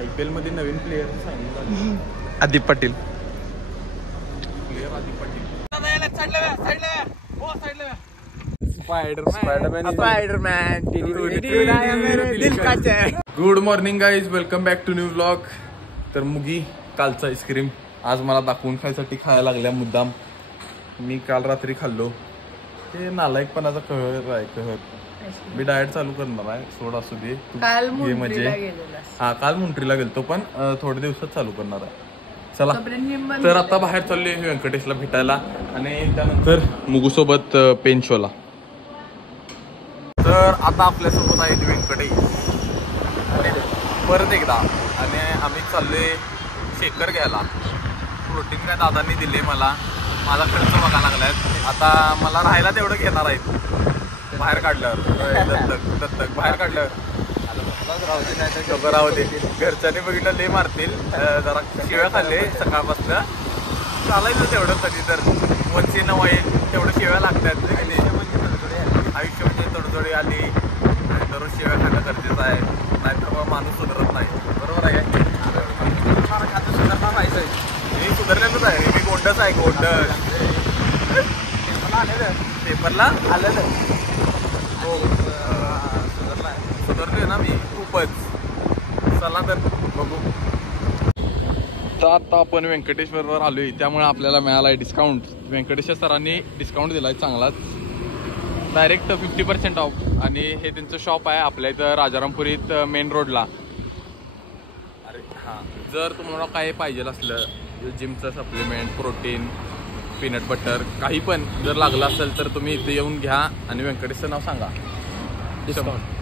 IPL मध्ये नवीन player सांगितलं Aadip Patil. Player Aadip Patil. Good morning guys, welcome back to new vlog. तर मुगी कालचा आईस्क्रीम आज मला दाखवून खायसाठी खायला लागल्या मुद्दाम. मी काल रात्री खाल्लो. ते नालायकपणाचा कहर आहे कहर. मी डाएट चालू करणार आहे, सोड असू दे. म्हणजे हा काल मुंट्रीला गेलतो पण थोड्या दिवसात चालू करणार आहे. चला तर आता बाहेर चाललोय व्यंकटेशला भेटायला आणि त्यानंतर मुगू सोबत पेन शोला. तर आता आपल्यासोबत आहेत व्यंकटेश आणि परत एकदा आणि आम्ही चाललोय शेकर घ्यायला. प्रोटीन काय दादांनी दिले मला, माझा खर्च बघायला लागलाय. आता मला राहायला तेवढं घेणार आहेत बाहेर काढल्यावर. दत्तक बाहेर काढल्यावर राहू दे. घरच्यांनी बघितलं लय मारतील. जरा शिव्या खाल्ले सकाळपासून. चालायचं तेवढं कधी तर वंशी न वाईल तेवढं शिव्या लागतात. आयुष्य म्हणजे तडजोडी आली आणि दररोज शिव्या खाणं गरजेचं आहे, नाहीतर मग माणूस सुधारत नाही. बरोबर आहे काय? सुधारणा पाहिजे. मी सुधारलेलंच आहे, मी गोंडच आहे. गोंड पेपरला आलेलं हो. सुधारतोय ना मी खूपच. चला तर बघू. तर आता आपण व्यंकटेश बरोबर आलोय, त्यामुळे आपल्याला मिळालाय डिस्काउंट. व्यंकटेश सरांनी डिस्काउंट दिलाय चांगलाच, डायरेक्ट 50% ऑफ. आणि हे त्यांचं शॉप आहे आपल्या इथं राजारामपुरीत मेन रोडला. अरे हां, जर तुम्हाला काय पाहिजे असलं जिमचं सप्लिमेंट, प्रोटीन, पीनट बटर काही पण जर लागलं असेल तर तुम्ही इथे येऊन घ्या आणि व्यंकटेशचं नाव सांगा.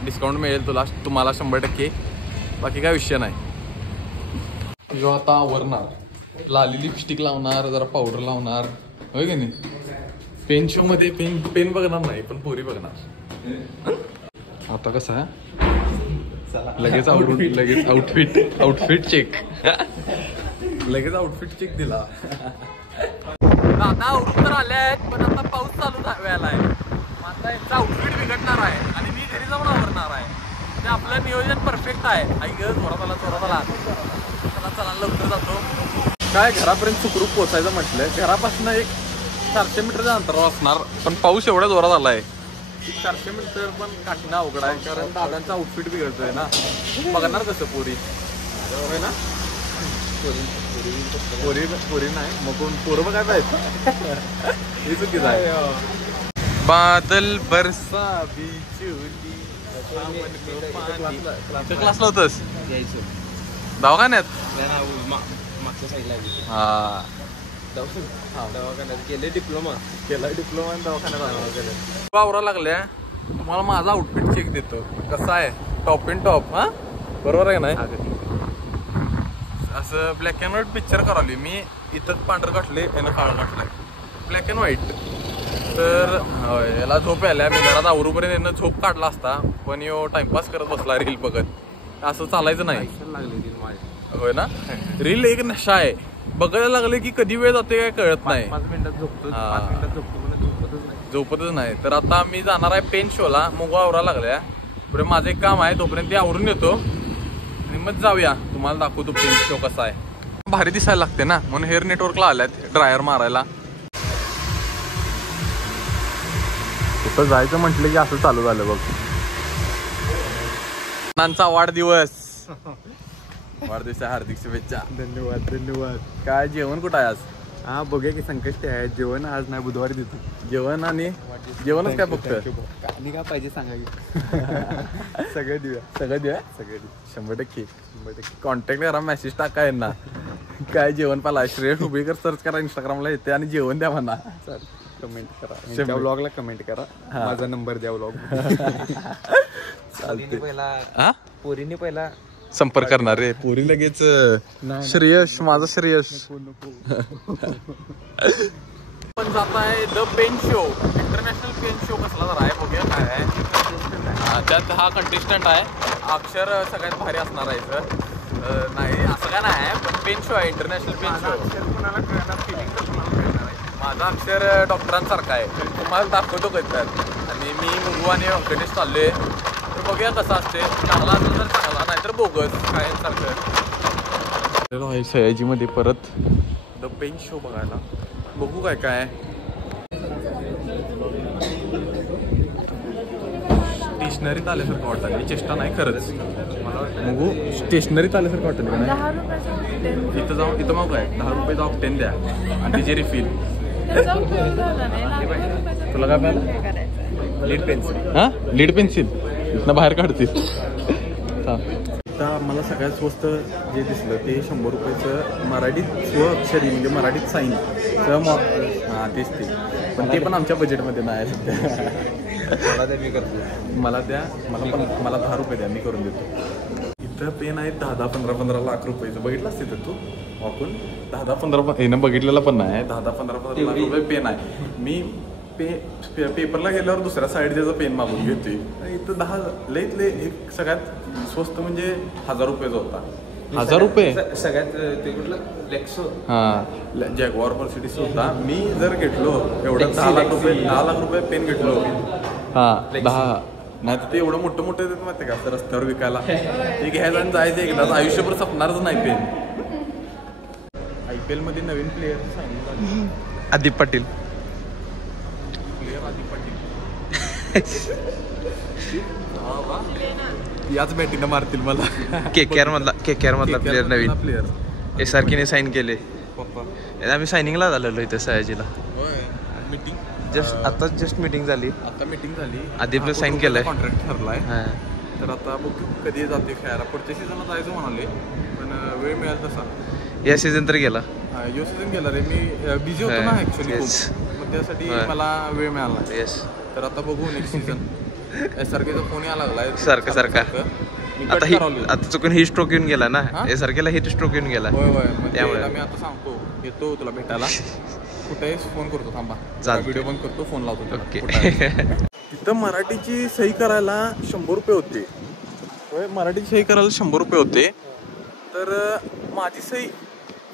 डिस्काउंट मिळेल तुम्हाला 100%. बाकी काय विषय नाही. जो आता आवरणार, लाली लिपस्टिक लावणार, जरा पावडर लावणार, होय की नाही. पेन शो मध्ये पेन बघणार नाही पण पोरी बघणार. आता कसं आहे लगेच आउटफिट चेक लगेच आउटफिट चेक दिला. दादा आवरून तर आले आहेत पण आता पाऊस चालू व्हायला आहे. आता यांचं आउटफिट बिघडणार आहे आणि मी घरी जाऊन आवरणार आहे. म्हणजे आपलं नियोजन परफेक्ट आहे. आई ग चोरात आला. चला लवकर जातो. काय घरापर्यंत सुखरूप पोचायचं म्हटलं, घरापासून एक 400 मीटरच्या अंतरावर असणार. पण पाऊस एवढ्या जोरात आलाय 400 मीटर पण काठीनं अवघड आहे, कारण दादांचा आउटफिट बिघडतोय ना. बघणार कसं पोरी होय ना. पोरी नाही मग कोण पोरं बघायला आहेत. हे चुकीचं आहे. बादल बरसा बिचुली. क्लासला होतस दवाखान्यात? हा दवाखान्यात केले डिप्लोमा आणि दवाखान्यात आवरा लागल्या. तुम्हाला माझा आउटफिट चेक देतो कसा आहे. Top in top. हा बरोबर आहे नाही. असं ब्लॅक अँड व्हाईट पिक्चर करावली मी. इथं पांढरं काढले यानं काळं काढलंय. Black and white. तर याला झोप यायला. मी घरात आवरूपर्यंत यानं झोप काढला असता पण यो टाइमपास करत बसला रील बघत. असं चालायचं नाही. होय ना. रील एक नशा आहे. बघायला लागले की कधी वेळ जाते काय कळत नाही. 5 मिनिटात झोपतच नाही. तर आता मी जाणार आहे पेन शोला. मग आवरा लागल्या पुढे माझं एक काम आहे, तोपर्यंत ते आवरून येतो आणि मग जाऊया. तुम्हाला दाखवतो पेन शो कसा आहे. भारी दिसायला लागते ना म्हणून हेअर नेटवर्कला आल्यात ड्रायर मारायला. कुठं जायचं म्हटलं की असं चालू झालं बघ. नानांचा वाढदिवस. वाढदिवसाच्या हार्दिक शुभेच्छा. धन्यवाद. काय जेवण कुठं आहे आज? हा बघूया की संकष्टी आहे. जेवण आज नाही, बुधवारी देतो जेवण. आणि जेवणच काय फक्त आणि काय पाहिजे सांगा की. सगळं देऊया. 100%. कॉन्टॅक्ट करा, मेसेज टाका यांना. काय जेवण पाला श्रेयस हुबेकर सर्च करा इंस्टाग्रामला येते आणि जेवण द्या म्हणा. कमेंट करा व्लॉगला, कमेंट करा. माझा नंबर द्या व्लॉग. पोरीने पहिला संपर्क करणार रे. पोरी लगेच श्रेयश माझा श्रेयश. पण जात आहे the pen show. International pen show कसला जरा आहे बघूया काय आहे. त्यात हा कंटेस्टंट आहे. अक्षर सगळ्यात भारी असणार आहे सर. नाही असं काय नाही पण पेन शो आहे, इंटरनॅशनल पेन शो. माझा अक्षर डॉक्टरांसारखा आहे. तुम्हाला दाखवतो कधी तर. आणि मी मुंगू आणि व्यंकटेश चाललोय. तर बघूया कसं असते. चांगला असेल तर चांगला, नाहीतर बोगस काय सारखं. आहे सयाजीमध्ये परत द पेन शो बघायला. बघू काय काय स्टेशनरीत आल्यासारखं वाटतं. चेष्टा नाही खरंच. बघू स्टेशनरीत आल्यासारखं वाटतं नाही. इथं जाऊ इथं मग काय 10 रुपयाचा ऑप्टेन द्या आणि तिचे रिफिल. तुला काय पाहिलं? Lead pencil. हां लीड पेन्सिल इथनं बाहेर काढतील. आता मला सगळ्यात स्वस्त जे दिसलं ते 100 रुपयाचं मराठीत स्वअक्षरी म्हणजे मराठीत साईन हां तेच ते. पण ते पण आमच्या बजेटमध्ये नाही सध्या. मला द्या मी करतो. मला द्या मला 10 रुपये द्या मी करून देतो. इथं पेन आहेत 10-15 लाख रुपयाचं. बघितलं असते तर तू वापरून 10-15 येणं बघितलेलं पण नाही. 10-15 लाख रुपये पेन आहे. मी पेपरला गेल्यावर दुसऱ्या साईडचा पेन मागून घेतोय. इथं 10 लईत लई एक सगळ्यात स्वस्त म्हणजे 1000 रुपयाचा होता. 1000 रुपये सगळ्यात ते कुठलं लेक्सो. हां जॅग्वार मर्सिडीज होता. मी जर घेतलो एवढं 10 लाख रुपये पेन घेतलो. हां 10 नाही तर ते एवढं मोठं देत माहिती का असं रस्त्यावर विकायला. ते घ्यायला आणि जायचं एकदा आयुष्यभर सपणारच नाही पेन. IPL मध्ये नवीन प्लेयर सांगितलं आदिप पाटील. याच बॅटीनं मारतील मला. KKR मधला प्लेअर नवीन प्लेअर SRK ने साईन केले. आम्ही सायनिंगला झालेलो इथं सयाजीला. मीटिंग जस्ट मीटिंग झाली. आता मीटिंग झाली. आदिपने साईन केलंय. कॉन्ट्रॅक्ट ठरलाय. तर आता बघू कधी जाते खेळायला. पुढच्या सीझनला जायचं म्हणाले पण वेळ मिळाल तसा. या सीझन तर गेला. यो सीझन गेला रे. मी बिझी होतो ना ऍक्च्युली खूप. मग त्यासाठी मला वेळ मिळाला. येस तर आता बघू नेक्स्ट सीझन. SRKचा फोन यायला लागलाय सारखा. आता चुकून ही स्ट्रोक येऊन गेला ना. SRKला हिट स्ट्रोक येऊन गेला. होय त्यामुळे मी आता सांगतो येतो तुला भेटायला. कुठे फोन करतो थांबा. व्हिडिओ बंद करतो फोन लावतो. तिथं मराठीची सही करायला 100 रुपये होते. होय मराठीची सही करायला 100 रुपये होते. तर माझी सही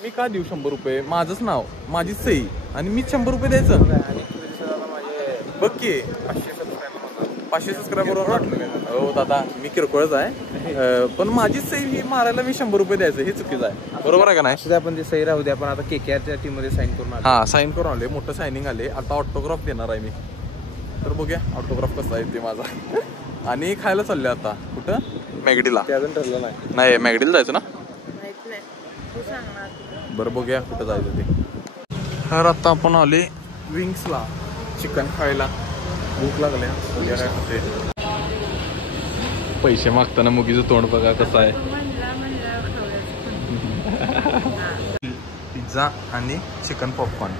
मी का देऊ 100 रुपये. माझंच नाव माझीच सही आणि मीच 100 रुपये द्यायचं. बघ की 500 सबस्क्रायबर वाटलं. हो दादा मी किरकोळच आहे. पण माझीच सही ही मारायला मी 100 रुपये द्यायचं हे चुकीचं आहे. बरोबर आहे का नाही. आपण ते सही राहू द्या. आपण आता KKRच्या टीम मध्ये साईन करून हां साईन करून आले. मोठं सायनिंग आले. आता ऑटोग्राफ देणार आहे मी. तर बघूया ऑटोग्राफ कसा आहे ते माझा. आणि खायला चालले आता कुठं मॅगडीला. ते अजून ठरलं नाही मॅगडीला जायचं ना. बरं बघूया कुठं जायचं ते. तर आता आपण आले विंग्सला चिकन खायला. भूक लागल्या. बघूया काय होते. पैसे मागताना मुगीचं तोंड बघा कसं आहे. पिझ्झा आणि चिकन पॉपकॉर्न.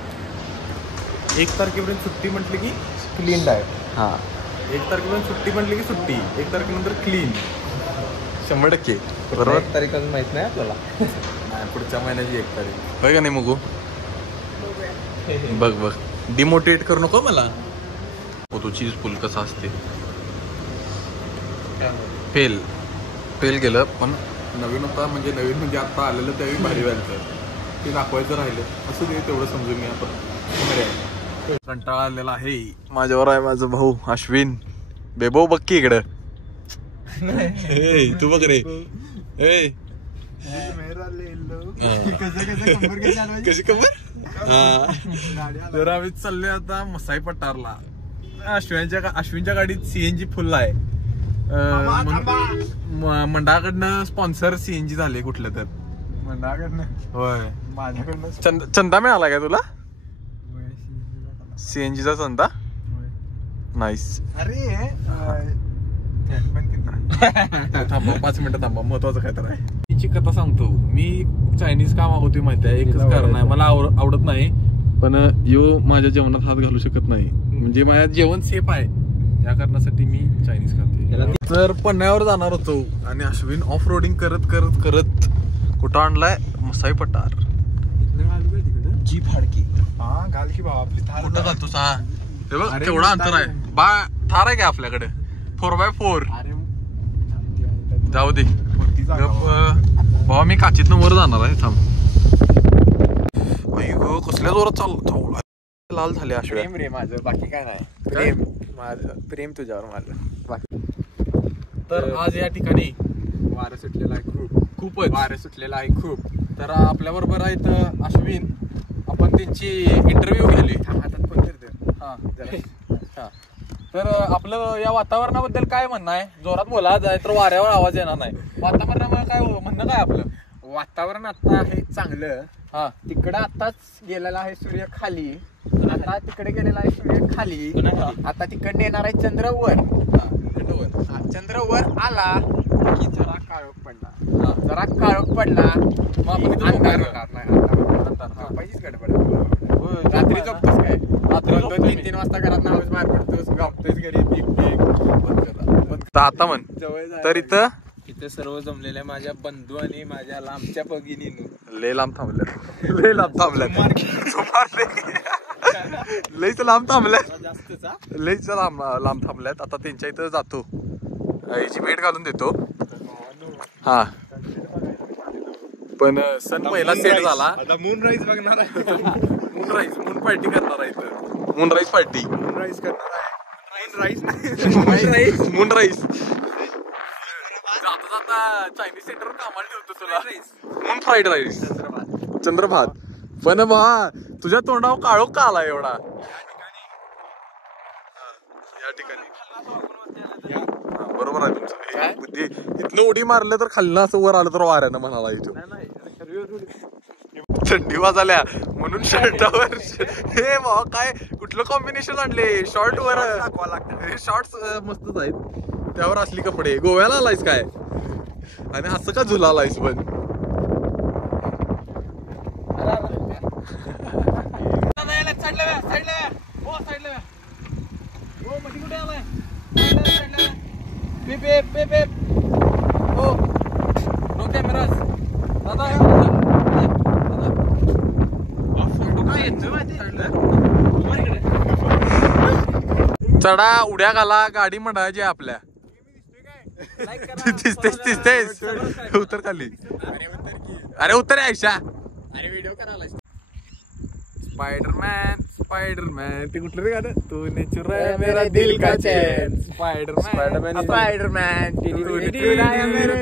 1 तारखेपर्यंत सुट्टी म्हटली की क्लीन डाएट. हां 1 तारखेपर्यंत सुट्टी म्हटली की सुट्टी. 1 तारखेनंतर क्लीन 100%. बरोबर. 1 तारीख अजून माहित नाही आपल्याला. नाही पुढच्या महिन्याची 1 तारीख होय का नाही मुगू. बघ डिमोटिवेट करू नको मला. हो तो चीज फुल कसा असते. फेल गेलं पण नवीन होता म्हणजे आता आलेलं त्यावेळी भारी व्हायचं. ते दाखवायचं राहिलं असं ते तेवढं समजून मी आपण. कंटाळा आलेला आहे. माझ्यावर आहे माझा भाऊ अश्विन. बेबो बघ की इकडं. तू बघ रे. कशी कमर. तर आम्ही चाललोय आता मसाई पठारला. अश्विनच्या गाडीत CNG फुल आहे. मंडळाकडनं स्पॉन्सर CNG झाले कुठलं तर. मंडळाकडनं होय. माझ्याकडनं चंदा मिळाला काय तुला CNGचा चंदा. नाईस. अरे थांबा 5 मिनिटं थांबा. महत्वाचं काय तर आहे. ची कथा सांगतो. मी चायनीज का मागवतोय माहिती आहे. एकच कारण आहे मला आवडत नाही. पण यो माझ्या जेवणात हात घालू शकत नाही. म्हणजे माझ्या जेवण सेफ आहे या कारणासाठी मी चायनीज खाते. तर पन्हाळ्यावर जाणार होतो आणि अश्विन ऑफ रोडिंग करत कुठं आणलाय मसाई पठार. जीप हाडकी. हा घाल की भाव आपली थार. कुठं जातो सा. हे बघ केवढा अंतर आहे. थार आहे का आपल्याकडे 4x4. जाऊ दे भावा. मी काचीतनं वर जाणार आहे. थांब. कसल्या जोरात चालला. लाल झाले अश्विन. प्रेम रे माझं बाकी काय नाही. प्रेम तुझ्यावर माझं बाकी. तर आज या ठिकाणी वारं सुटलेला आहे खूप. खूपच वारं सुटलेला आहे खूप. तर आपल्या बरोबर आहेत अश्विन. आपण त्यांची इंटरव्ह्यू घ्यायली. हातात फोन करतो. हा हा. तर आपलं या वातावरणाबद्दल काय म्हणणं आहे? जोरात बोला, जाय तर वाऱ्यावर आवाज येणार नाही. वातावरणामुळे काय म्हणणं काय आपलं? वातावरण आता आहे चांगलं. हा, तिकडं आताच गेलेला आहे सूर्य खाली, आता तिकडे गेलेला आहे सूर्य खाली, आता तिकडे येणार आहे चंद्र वर. चंद्र वर आला की जरा काळोख पडला, जरा काळोख पडला मग आपण इथं अंधार झोपायचं. होणार नाही. पाहिजेच गडबड. रात्री झोपतोस काय? रात्री झोपतो मी. 2-3 वाजता घरात नावच बाहेर पडतोस, गपतोस घरी. तर आता म्हण. तर इथं सर्व जमलेल्या माझ्या बंधू आणि माझ्या लांबच्या भगिनीनं लय लांब थांबल्यात. लय लांब थांबल्यात. लयच लांब थांबल्यात. जास्तचा लयच लांब थांबल्यात. आता त्यांच्या इथं जातो, याची भेट घालून देतो. हा, पण सण पहिला सेट झाला. आता मून राईज बघणार आहे. मून पार्टी करणार आहे इथं. Moon rice party. Moon rise करणार आहे. मून राईज नाही, मून राईस. जाता जाता चायनीज सेंटर कामाला ठेवतो तुला. मून फ्राईड राईस, चंद्रभात. पण बा तुझ्या तोंडावर काळोख का आला एवढा? या ठिकाणी बरोबर आहे तुमचं बुद्धी. इथनं उडी मारलं तर खाल्लं असं वर आलं तर वाऱ्यानं म्हणाला इथं. थंडी वाजाल्या म्हणून शर्टावर. हे बाबा काय कुठलं कॉम्बिनेशन आणले शॉर्ट वर. हे शॉर्ट्स मस्तच आहेत, त्यावर असली कपडे. गोव्याला आलायस काय? आणि असं का झुला आलायस पण? चढा, उड्या घाला, गाडी मंडळाची आपल्या. दिसतेस उतर खाली. अरे उतर आयशा. अरे व्हिडिओ करायला स्पायडरमॅन स्पायडरमॅन ते कुठलं रे गाणं? तू नेचर है मेरा दिल का चैन. स्पायडरमॅन स्पायडरमॅन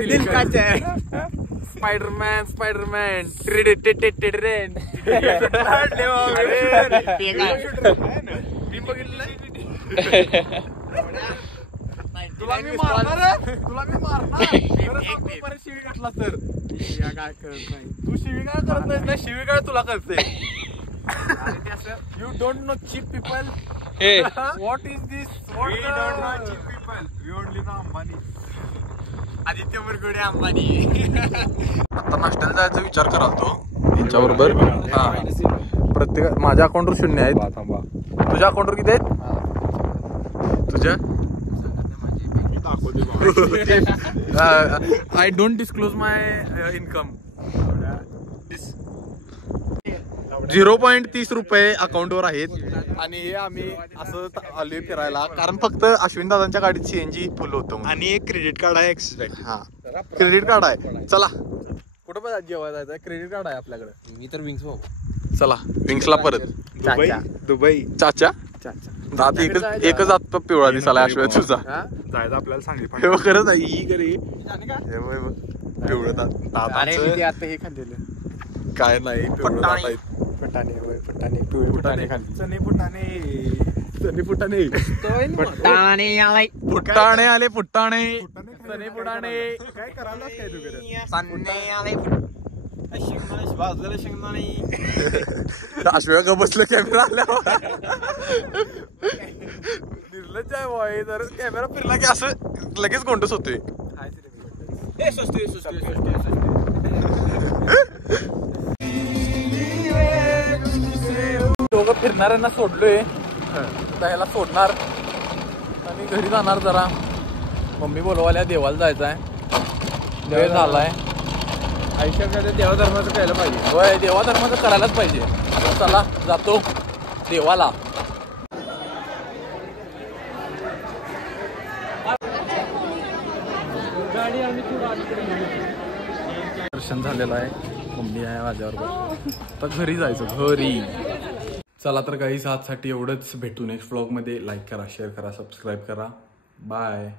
दिल का चैन. Spiderman Spiderman train. तुला मी मारणार शिवी घातला तर. काय करत नाही तू शिवीगाळ करत नाहीस ना, शिवीगाळ तुला करते. You don't know cheap people. What is this? We don't know cheap people. We only know Ambani. Aditya Murgude Ambani. आता नाश्त्याला जायचा विचार कराल तो यांच्याबरोबर. हा, प्रत्येक माझ्या अकाउंटवर 0 आहेत. तुझ्या अकाउंटवर किती आहेत? तुझ्या I don't disclose my income. 0.30 रुपये अकाउंटवर आहेत. आणि हे आम्ही असं आलोय फिरायला कारण फक्त अश्विन दादांच्या गाडीत CNG फुल होतं. आणि एक क्रेडिट कार्ड आहे ऍक्सिस बँक. हा, क्रेडिट कार्ड आहे. चला कुठं पण जेवायला जायचं, क्रेडिट कार्ड आहे आपल्याकडे. मी तर विंग्स भाऊ. चला विंग्सला परत. दुबई चाचा दात एकच आत पिवळा दिसाला अश्विन तुझा. जायचं आपल्याला सांगितलं. खरंच आहे ही घरी पिवळं दात. अरे मी ते आता हे खाल्लेलं काय नाही, पिवळं दात आहेत. फटाणे पिवळे फटाणे खाल्ले. चणे फुटाणे फुटाणे आले फुटाणे चणे फुटाणे. काय करायला काय तू भाजलेलं शेंगदाणे. अश्विन का बसलं कॅमेरा आल्यावर. निर्लज्ज आहे बाई. जर कॅमेरा फिरला की असं लगेच गोंडस होतोय. दोघं फिरणाऱ्यांना सोडलोय, आता ह्याला सोडणार आणि घरी जाणार. जरा मम्मी बोलवाल्या, देवाला जायचं आहे, वेळ झालाय. आयुष्यामध्ये देवा धर्माचं करायला पाहिजे. होय, देवा धर्माचं करायलाच पाहिजे. आता चला जातो देवाला. दर्शन झालेलं आहे, मम्मी आहे माझ्याबरोबर. आता घरी जायचं, घरी. चला तर काही साथसाठी एवढंच. भेटू नेक्स्ट व्लॉगमध्ये. लाईक करा, शेअर करा, सबस्क्राईब करा. बाय.